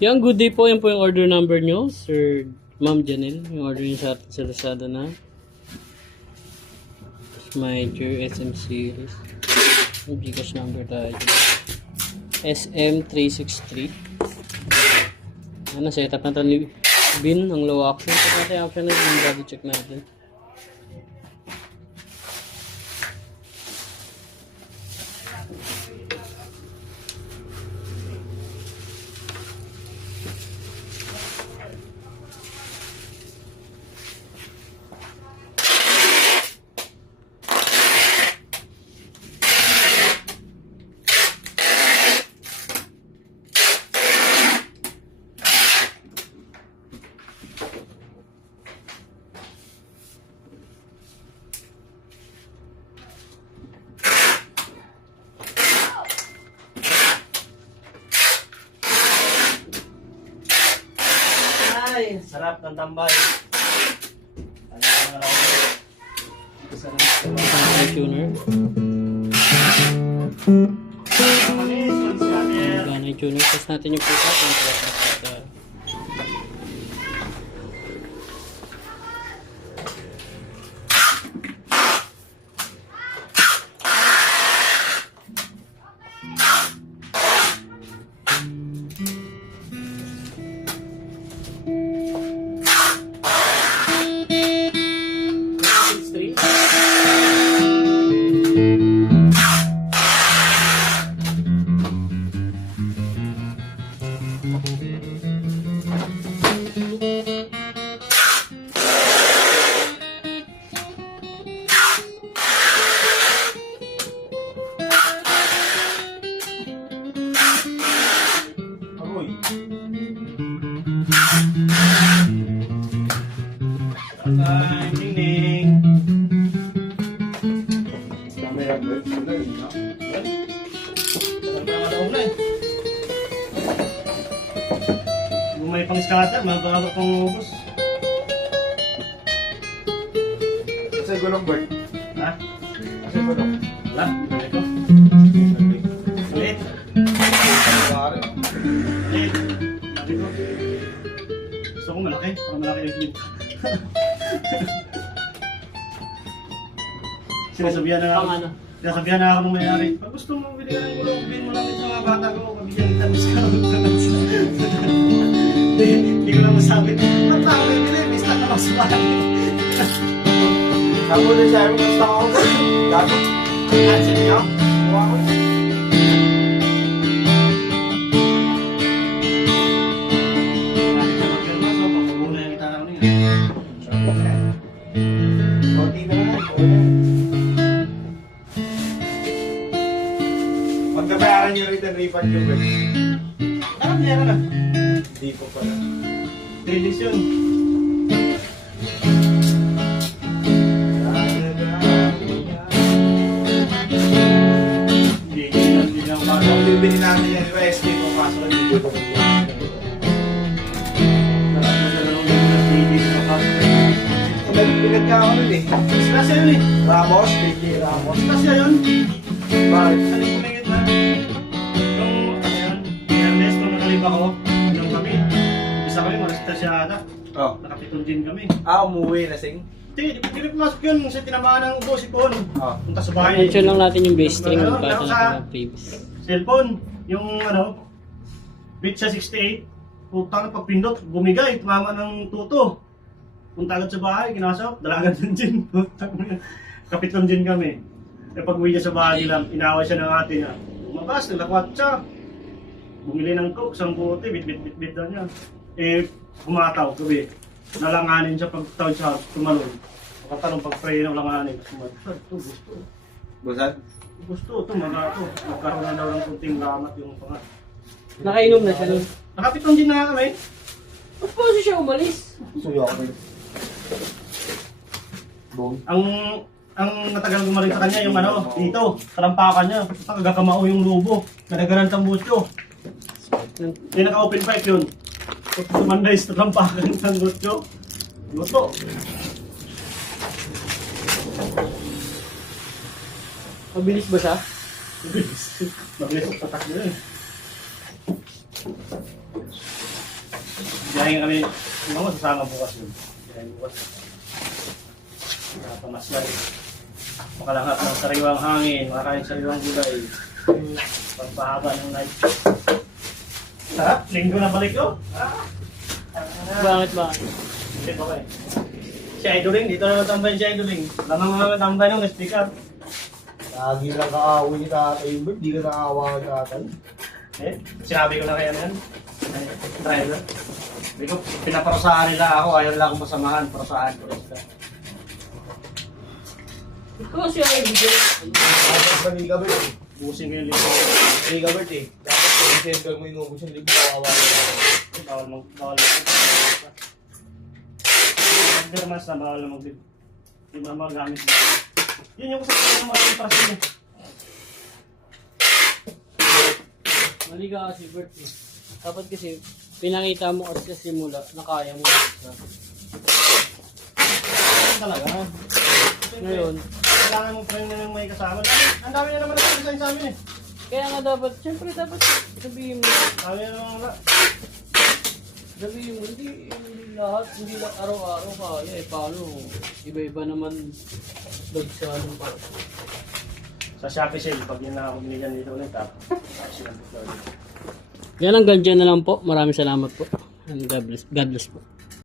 Yung good day po, yan po yung order number nyo, Sir Ma'am Janelle. Yung order nyo sa Lazada na. Major SM series. Yung Gcash number tayo. SM363. Ano, setup natin ni bin ang low action. Check natin yung option na yung body check natin. Ay, sarap ng tambay. Ang tuner. Gana yung tuner. Test natin yung puta. Ning. Kung may pang scatter, mababa pang ubos. Kasi gulong bird. Ha? Kasi gulong. Wala, dali ko. Ulit. Ulit. Dali ko. Gusto ko malaki. Para malaki yung clip. Sinasabihan na ako. ano? Sinasabihan na ako ng mayari. Pag gusto mo, bili ka ng gulong, bilhin mo lang din sa mga bata ko. Pabigyan kita mo sa Hindi ko lang masabi. Ang tao may bili, may stock na mas bahay. Ako na siya yung gusto ko. Gago. At sa inyo? Wow. Dahil sa magkirma, so pagpapuna yung kita na niya. Konti na lang. Pagkabayaran nyo rin ang refund yung bird. Ano meron na? Hindi po pala. Release yun. Hindi na ako Kung makakawin. bibili natin yan, yung SK kung pasok yung video ko. Pinag ka ako nun eh. Kasi yun eh. Ramos, BJ Ramos. Kasi yun. Bakit? Sabi ko may na. Nung, ano yan, Ernest, nung nakalib ako, nung kami, isa kami, marasita siya ata. Oh. Nakapitong din kami. Umuwi na sing. Hindi, di ko pumasok yun kasi tinamaan ng ubo si Pon. Oh. Punta sa bahay. Mention lang natin yung base string Ano, ng bata meron na sa previous. cellphone, yung ano, bit sa 68, putang na pagpindot, bumigay, tumama ng tuto. Punta agad sa bahay, kinasok, dalagan ng gin. Kapit ng gin kami. E pag uwi niya sa bahay nila, inaway siya ng ate na. Lumabas, naglakwat siya. Bumili ng coke, isang bote, bit daw niya. Eh, humataw, gabi. Nalanganin siya pag tawid siya, tumalon. Makatanong pag-pray ng langanin. Gusto. Busad? Gusto, ito, mga ito. Magkaroon na daw ng kunting gamat yung panga. Nakainom na siya nun. Nakapitong din na kami. Ba't po siya umalis? Suyo ako rin. Boom. Ang natagal gumaling sa kanya yung ano, dito, talampakan niya. Kagakamao yung lubo. Nadagaran ng butyo. Yung naka-open pipe yun. Sumanday sa talampakan ng butyo. Luto. Mabilis ba siya? Mabilis ang patak niya eh. Dahil kami, mga sasama bukas yun. Dahil bukas. Nakapamasyal. Makalangat ng sariwang hangin, makakain sariwang gulay. Pagpahaba ng night. Sarap, linggo na balik ko. Bakit ba? Hindi ba kayo? Si Idoling, dito na natambay si Idoling. Lamang mga natambay nung speaker. Lagi lang kaawin ni tatay yung bird, di ka nakaawa kay tatay. Eh, sinabi ko na kaya yan. Driver. Hindi ko, pinaparusahan nila ako, ayaw nila akong masamahan, parusahan ko rin sila. Ikaw siya ay bigyan. Dapat ba ni Gabert eh? Busin ko yung libo. Ni Gabert eh. Dapat kung i-send mo inubos yung libo, kawawa ka. Bawal mag... Bawal. Hindi naman sa bawal mag... Hindi mo naman magamit. Yun yung gusto ko naman yung parasyon eh. Mali ka kasi, Bert. Eh. Dapat kasi, pinakita mo at sa simula na kaya mo. Yan talaga. Ngayon, Kailangan mo pa rin na may kasama. Ang dami na naman nag-design sa amin eh. kaya nga dapat, syempre dapat sabihin mo. Dami na naman wala. Sabihin mo, hindi lahat, hindi lang araw-araw kaya. Eh, paano? Iba-iba naman sa anong pa. Sa Shopee sale, pag yun na ako binigyan dito ulit ha. Yan hanggang dyan na lang po. Maraming salamat po. And God bless po.